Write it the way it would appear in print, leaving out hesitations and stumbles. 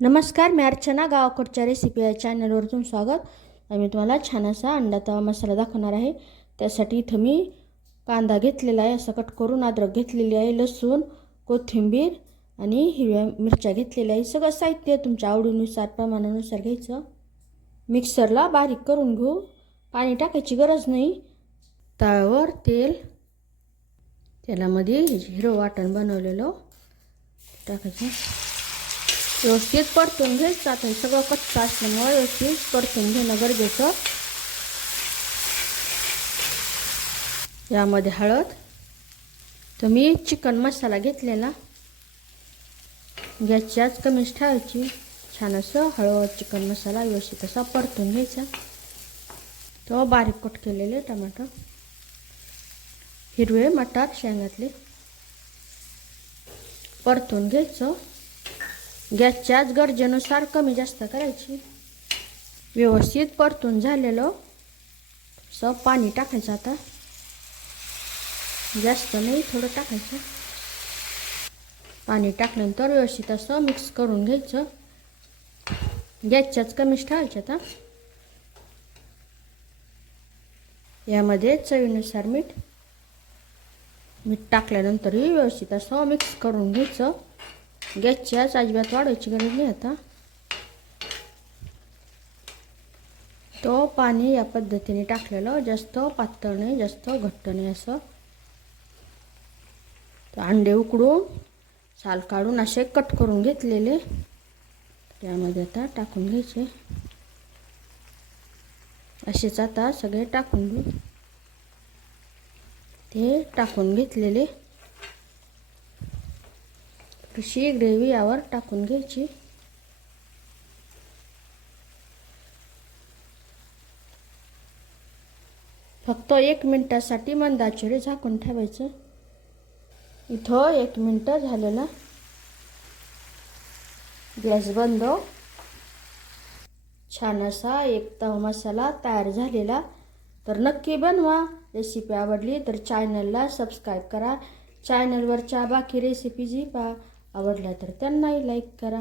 नमस्कार, मी अर्चना. गावाकडच्या रेसिपी या चॅनलवर तुमचं स्वागत. मी तुम्हाला छान असा अंडा तवा मसाला दाखवणार आहे. त्यासाठी इथं मी कांदा घेतलेला आहे, असं कट करून. अद्रक घेतलेली आहे, लसूण, कोथिंबीर आणि हिरव्या मिरच्या घेतलेल्या आहे. सगळं साहित्य तुमच्या आवडीनुसार प्रमाणानुसार घ्यायचं. मिक्सरला बारीक करून घेऊ. पाणी टाकायची गरज नाही. तव्यावर तेलामध्ये हिरवं वाटण बनवलेलं टाकायचं. व्यवस्थित परतून घ्यायचं. आता हे सगळं कच्चं असल्यामुळे व्यवस्थित परतून घेणं गरजेचं. यामध्ये हळद. तर मी चिकन मसाला घेतलेला, गॅसची आच कमीच ठेवायची. छान असं हळद चिकन मसाला व्यवस्थित असा परतून घ्यायचा. तो बारीक कट केलेले टमाटर, हिरवे मटार शेंगातले परतून घ्यायचं. गॅसची आच गरजेनुसार कमी जास्त करायची. व्यवस्थित परतून झालेलं असं पाणी टाकायचं. आता जास्त नाही, थोडं टाकायचं. पाणी टाकल्यानंतर व्यवस्थित असं मिक्स करून घ्यायचं. गॅसची आच कमीच ठेवायची. आता यामध्ये चवीनुसार मीठ टाकल्यानंतरही व्यवस्थित असं मिक्स करून घ्यायचं. गॅसची आच अजिबात वाढवायची गरज नाही. आता तो पाणी या पद्धतीने टाकलेलं, जास्त पातळ नाही, जास्त घट्ट नाही. असं अंडे उकडून साल काढून असे कट करून घेतलेले त्यामध्ये आता टाकून घ्यायचे. असेच आता सगळे टाकून घेऊ. ते टाकून घेतलेले अशी ग्रेव्ही यावर टाकून घ्यायची. फक्त 1 मिनिटासाठी मंद आचेवर झाकून ठेवायचं. इथं 1 मिनिट झालेला. गॅस बंद. छान असा एक तवा मसाला तयार झालेला. तर नक्की बनवा. रेसिपी आवडली तर चॅनलला सबस्क्राईब करा. चॅनलवरच्या बाकी रेसिपी जी आवडल्या तर त्यांनाही लाईक करा.